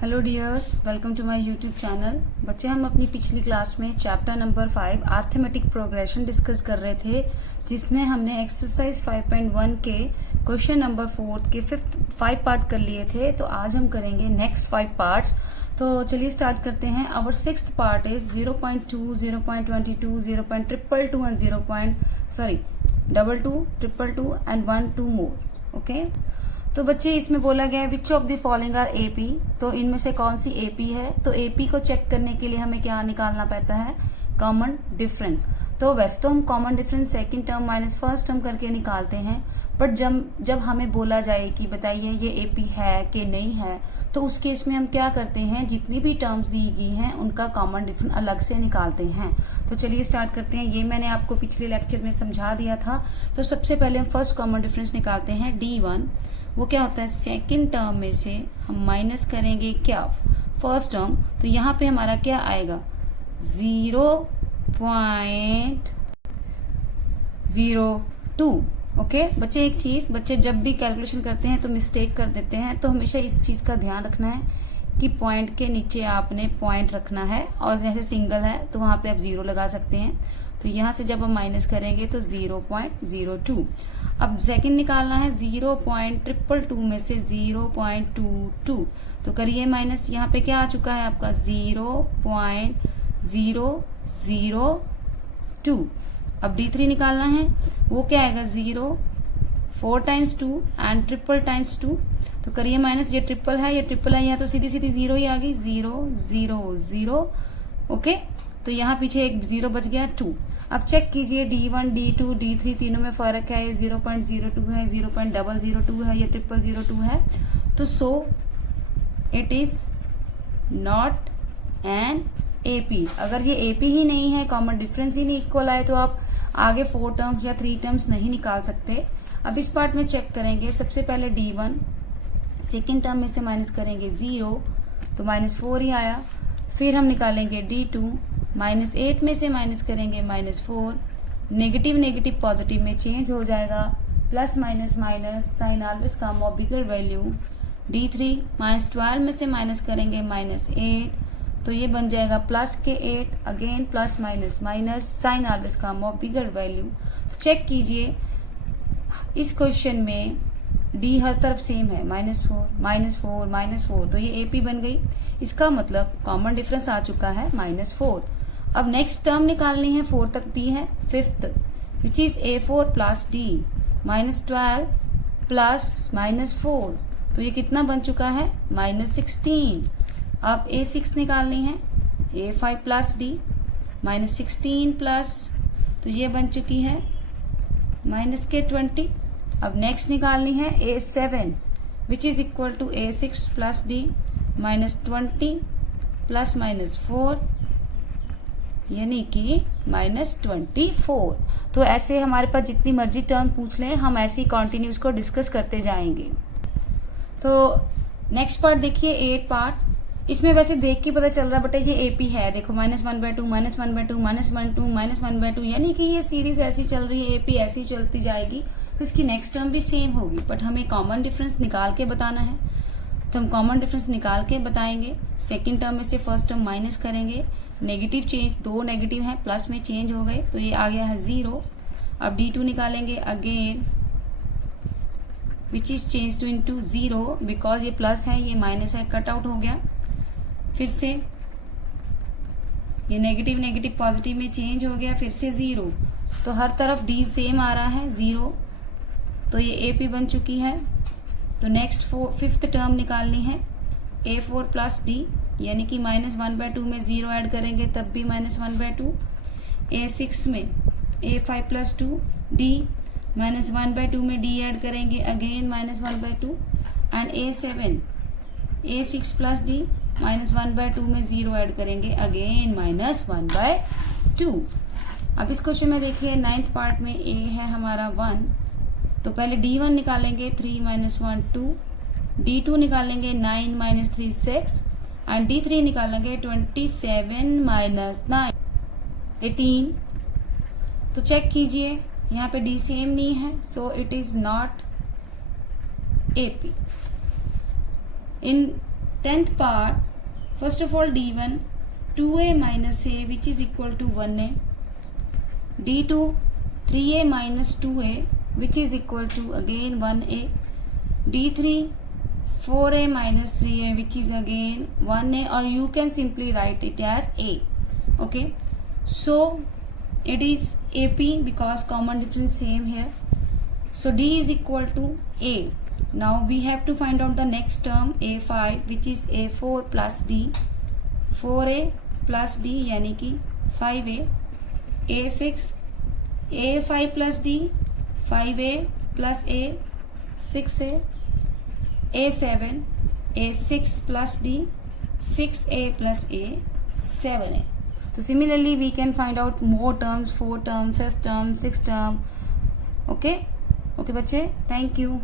Hello dears, welcome to my YouTube channel. बच्चे, हम अपनी पिछली क्लास में chapter number 5 arithmetic progression discuss कर रहे थे, जिसमें हमने एक्सरसाइज 5.1 के क्वेश्चन नंबर 4 के 5 पार्ट कर लिए थे। तो आज हम करेंगे नेक्स्ट 5 पार्ट्स। तो चलिए स्टार्ट करते हैं। Our 6th part is 0.2, 0.22, 0.222 and 222 and 1 2 more. Okay, तो बच्चे इसमें बोला गया है which of the following are AP. तो इनमें से कौन सी एपी है? तो एपी को चेक करने के लिए हमें क्या निकालना पड़ता है? Common difference. तो वैसे तो हम common difference second term minus first term करके निकालते हैं, बट जब हमें बोला जाए कि बताइए ये एपी है कि नहीं है, तो उस केस में हम क्या करते हैं, जितनी भी टर्म्स दी गई हैं उनका कॉमन डिफरेंस अलग से निकालते हैं। तो चलिए स्टार्ट करते हैं। ये मैंने आपको पिछले लेक्चर में समझा दिया था। तो सबसे पहले हम फर्स्ट कॉमन डिफरेंस निकालते हैं D1। वो क्या होता है? सेकंड टर्म में से हम माइनस करेंगे क्या? First term. तो यहाँ पे हमारा क्या आएगा? 0.02। ओके बच्चे, एक चीज, बच्चे जब भी कैलकुलेशन करते हैं तो मिस्टेक कर देते हैं, तो हमेशा इस चीज का ध्यान रखना है कि पॉइंट के नीचे आपने पॉइंट रखना है, और जैसे सिंगल है तो वहां पे आप 0 लगा सकते हैं। तो यहाँ से जब हम माइनस करेंगे तो 0.02। अब सेकंड निकालना है 0.222 में से 0.22। तो करिए माइनस, यहाँ पे क्या आ चुका है आपका? 0.002। अब D3 निकालना है, वो क्या आएगा? 0 4 टाइम्स 2 एंड ट्रिपल टाइम्स 2। तो करिए माइनस, ये ट्रिपल है, ये ट्रिपल है, यहाँ तो सीधी सीधी 0 ही आ गई। 0 0 0। ओके, तो यहाँ पीछे एक 0 बच गया, 2। अब चेक कीजिए D1, D2, D3 तीनों में फर्क है। 0.02 है, 0.002 है, ये 0.002 है। तो so it is not an AP. अगर ये एपी ही नहीं है, कॉमन डिफरेंस ही नहीं इक्वल आए, तो आप आगे 4 टर्म्स या 3 टर्म्स नहीं निकाल सकते। अब इस पार्ट में चेक करेंगे। सबसे पहले D1, सेकेंड टर्म में से माइनस करेंगे 0, तो -4 ही आया। फिर हम निकालेंगे D2, -8 में से माइनस करेंगे -4, नेगेटिव नेगेटिव पॉजिटिव में चेंज हो जाएगा, plus minus minus, sign always come of bigger value. D3, -12 में से माइनस करेंगे -8, तो ये बन जाएगा प्लस के 8, again plus minus minus, sign always come of bigger value. तो चेक कीजिए इस क्वेश्चन में D हर तरफ सेम है, -4 -4 -4, तो ये एपी बन गई। इसका मतलब कॉमन डिफरेंस आ चुका है -4। अब नेक्स्ट टर्म निकालनी है, 4 तक दी है, fifth which is A4 plus D, -12 plus -4, तो ये कितना बन चुका है? -16। अब A6 निकालनी है, A5 प्लस D, -16 प्लस, तो ये बन चुकी है -20। अब नेक्स्ट निकालनी है A7 which is equal to A6 plus D, -20 plus -4, यानी कि -24। तो ऐसे हमारे पास जितनी मर्जी टर्म पूछ लें, हम ऐसे ही कंटिन्यूस को डिस्कस करते जाएंगे। तो नेक्स्ट पार्ट देखिए, 8 पार्ट। इसमें वैसे देख के पता चल रहा है बेटा ये एपी है। देखो -1/2 -1/2 -1/2 -1/2, यानी कि ये सीरीज ऐसी चल रही है, एपी ऐसी चलती जाएगी। तो इसकी नेक्स्ट टर्म भी सेम होगी, बट हमें कॉमन डिफरेंस निकाल के बताना है। तो हम कॉमन डिफरेंस निकाल के बताएंगे। सेकंड टर्म में से फर्स्ट टर्म माइनस करेंगे, नेगेटिव चेंज, 2 नेगेटिव है, प्लस में चेंज हो गए, तो ये आ गया है 0। अब D2 निकालेंगे again, which is change to into 0, because ये प्लस है, ये माइनस है, कट आउट हो गया। फिर से ये नेगेटिव नेगेटिव पॉजिटिव में चेंज हो गया, फिर से 0। तो हर तरफ D सेम आ रहा है, 0। तो ये एपी बन चुकी है। तो नेक्स्ट फिफ्थ टर्म निकालनी है, A4 प्लस D, यानी कि -1/2 में 0 ऐड करेंगे तब भी -1/2। A6 में A5 प्लस 2 D, -1/2 में D ऐड करेंगे, again -1/2। And A7 A6 plus D, -1/2 में 0 ऐड करेंगे, अगेन -1/2। अब इस क्वेश्चन में देखिए 9th पार्ट में A है हमारा 1, तो पहले D1 निकालेंगे 3 - 1 2, D2 निकालेंगे 9 - 3 6, एंड D3 निकालेंगे 27 - 9 18। तो चेक कीजिए यहाँ पे D सेम नहीं है, so it is not AP. In 10th part, first of all D1 2a minus a which is equal to 1a, D2 3a minus 2a which is equal to again 1a, D3 4a minus 3a which is again 1a, or you can simply write it as a. Okay, so it is AP because common difference same here. So D is equal to a. Now we have to find out the next term a5 which is a4 plus d, 4a plus d यानी कि 5a, a6 a5 plus d, 5a plus a 6a, a7 a6 plus d, 6a plus a 7a. So similarly we can find out more terms, 4 term, 5th term, 6th term. Okay, okay बच्चे, thank you.